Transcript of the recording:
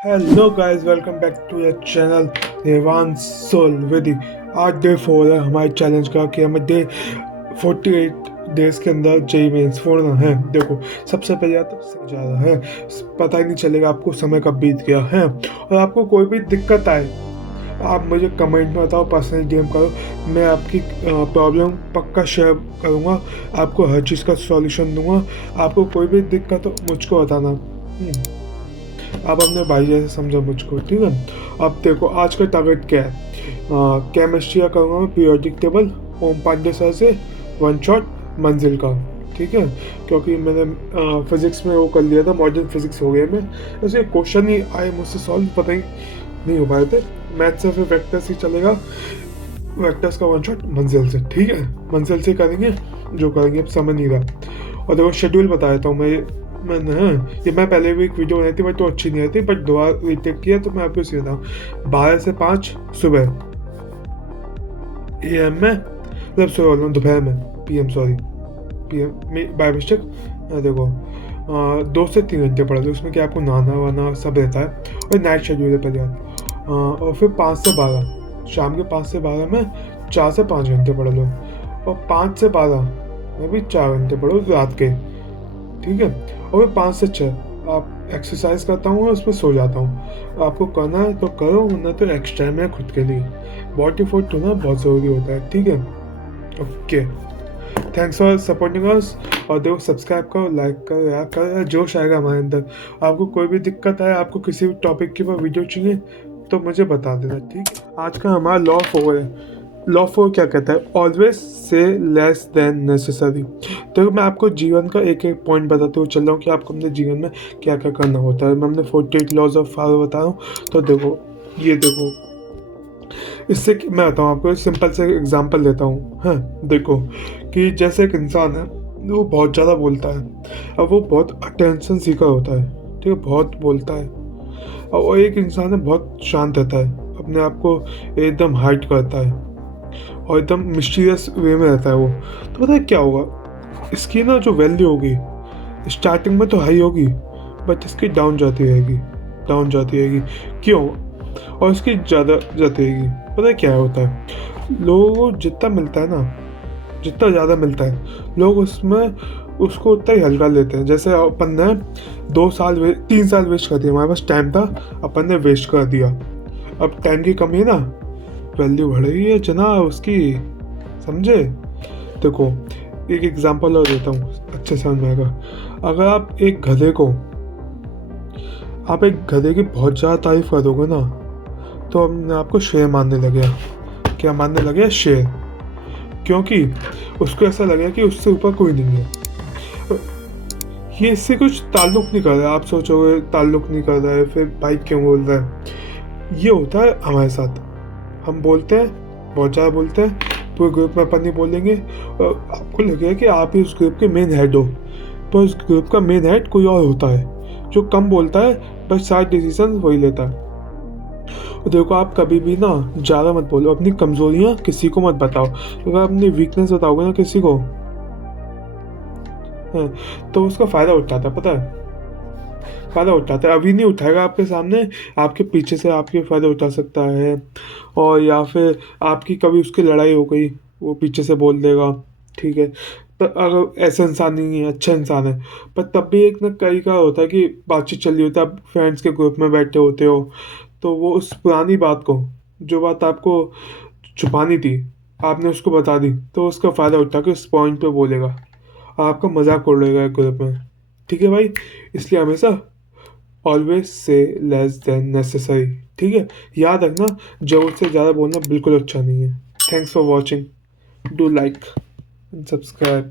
Hello guys, welcome back to the channel रेवान सोल विदी। आज डे 4 है हमारे चैलेंज का कि हमें डे 48 डेज के अंदर जेई मेंस फोड़ना है। देखो, सबसे पहले तो समय जा रहा है, पता ही नहीं चलेगा आपको समय कब बीत गया है। और आपको कोई भी दिक्कत आए, आप मुझे कमेंट में बताओ, पर्सनल डीएम करो। मैं आपकी प्रॉब्लम पक्का शेयर करूँगा, आपको हर चीज़ का सॉल्यूशन दूंगा। आपको कोई भी दिक्कत हो मुझको बताना। आप अपने भाई जैसे समझो मुझको, ठीक है। अब देखो, आज का टारगेट क्या है। केमिस्ट्री का करूँगा मैं, पीरियोडिक टेबल ओम पांडे सर से, वन शॉट मंजिल का, ठीक है। क्योंकि मैंने फिजिक्स में वो कर लिया था, मॉडर्न फिजिक्स हो गया मैं। ऐसे क्वेश्चन ही आए मुझसे सॉल्व, पता ही नहीं हो पाए थे। मैथ से फिर वेक्टर्स ही चलेगा, वेक्टर्स का वन शॉट मंजिल से, ठीक है। मंजिल से करेंगे जो करेंगे, अब समझ नहीं रहा। और देखो, शेड्यूल बता देता हूँ मैंने ये मैं पहले भी एक वीडियो बनाई थी, बट तो अच्छी नहीं आई थी, बट दोबारा रिटेक किया तो मैं आपको इसी बताऊँ। 12 से 5 सुबह AM में, मतलब सुबह बोल रहा हूँ, दोपहर में, PM sorry, PM by mistake. देखो, 2 से 3 घंटे पढ़ा लो, उसमें क्या आपको नहाना वाना सब रहता है। और नाइट शेड्यूल है पहले बात। और फिर 5 से 12, शाम के 5 से 12 में 4 से 5 घंटे पढ़ लो। और 5 से 12 में भी 4 घंटे पढ़ो रात के, ठीक है। और फिर 5 से 6 आप एक्सरसाइज करता हूँ और उसमें सो जाता हूँ। आपको करना है तो करो, वरना तो एक्स्ट्रा टाइम है खुद के लिए। बॉडी फुट होना बहुत ज़रूरी होता है, ठीक है। Okay, thanks for supporting us. और देखो, सब्सक्राइब करो, लाइक करो, यार करो, जोश आएगा हमारे अंदर। आपको कोई भी दिक्कत आए, आपको किसी भी टॉपिक के ऊपर वीडियो चाहिए तो मुझे बता देना, ठीक है। आज का हमारा लॉ 4 है। लॉ 4 क्या कहता है? Always say less than necessary. तो मैं आपको जीवन का एक एक पॉइंट बताते हुए चल रहा हूँ कि आपको अपने जीवन में क्या क्या करना होता है। मैं अपने 48 लॉज ऑफ पावर बता रहा हूँ। तो देखो, ये देखो, इससे मैं बताऊँ आपको, सिंपल से एग्जांपल देता हूँ। हाँ, देखो कि जैसे एक इंसान है, वो बहुत ज़्यादा बोलता है। अब वो बहुत अटेंशन सीकर होता है, ठीक है, बहुत बोलता है। और वो एक इंसान है, बहुत शांत रहता है, अपने आप को एकदम हाइड करता है और एकदम मिस्टीरियस वे में रहता है वो। तो पता है क्या होगा, इसकी ना जो वैल्यू होगी स्टार्टिंग में तो हाई होगी, बट इसकी डाउन जाती रहेगी, डाउन जाती रहेगी। क्यों? और इसकी ज़्यादा जाती रहेगी। पता है क्या होता है, लोगों को जितना मिलता है ना, जितना ज़्यादा मिलता है, लोग उसमें उसको उतना ही हल्का लेते हैं। जैसे अपन ने 3 साल वेस्ट कर दिया, हमारे पास टाइम था, अपन ने वेस्ट कर दिया। अब टाइम की कमी है ना, वैल्यू बढ़ रही है जनाब उसकी, समझे। देखो, एक एग्जांपल और देता हूँ, अच्छे समझ में आएगा। अगर आप एक गधे की बहुत ज़्यादा तारीफ करोगे ना, तो अपने आपको शेर मानने लगे। क्या मानने लगे? शेर। क्योंकि उसको ऐसा लगे कि उससे ऊपर कोई नहीं है। ये इससे कुछ ताल्लुक नहीं कर रहा है। आप सोचोगे ताल्लुक नहीं कर रहा है, फिर भाई क्यों बोल रहा है? ये होता है हमारे साथ, हम बोलते हैं, बहुत ज़्यादा बोलते हैं, पूरे ग्रुप में अपन नहीं बोलेंगे। और आपको लगेगा कि आप ही उस ग्रुप के मेन हेड हो, पर उस ग्रुप का मेन हेड कोई और होता है जो कम बोलता है, बस सारे डिसीजन वही लेता है। और देखो, आप कभी भी ना ज़्यादा मत बोलो, अपनी कमज़ोरियाँ किसी को मत बताओ। अगर आप अपनी वीकनेस बताओगे ना किसी को, हाँ, तो उसका फ़ायदा उठाता है, पता है, फ़ायदा उठाता है। अभी नहीं उठाएगा आपके सामने, आपके पीछे से आपके फ़ायदा उठा सकता है। और या फिर आपकी कभी उसकी लड़ाई हो गई, वो पीछे से बोल देगा, ठीक है। तो अगर ऐसा इंसान नहीं है, अच्छा इंसान है, पर तब भी एक ना कई का होता है कि बातचीत चल रही होती है, आप फ्रेंड्स के ग्रुप में बैठे होते हो, तो वो उस पुरानी बात को, जो बात आपको छुपानी थी, आपने उसको बता दी, तो उसका फ़ायदा उठा के उस पॉइंट पे बोलेगा, आपका मजाक उड़ेगा ग्रुप में, ठीक है भाई। इसलिए हमेशा always say less than necessary, ठीक है। याद रखना, ज़रूरत से ज़्यादा बोलना बिल्कुल अच्छा नहीं है। Thanks for watching, do like and subscribe.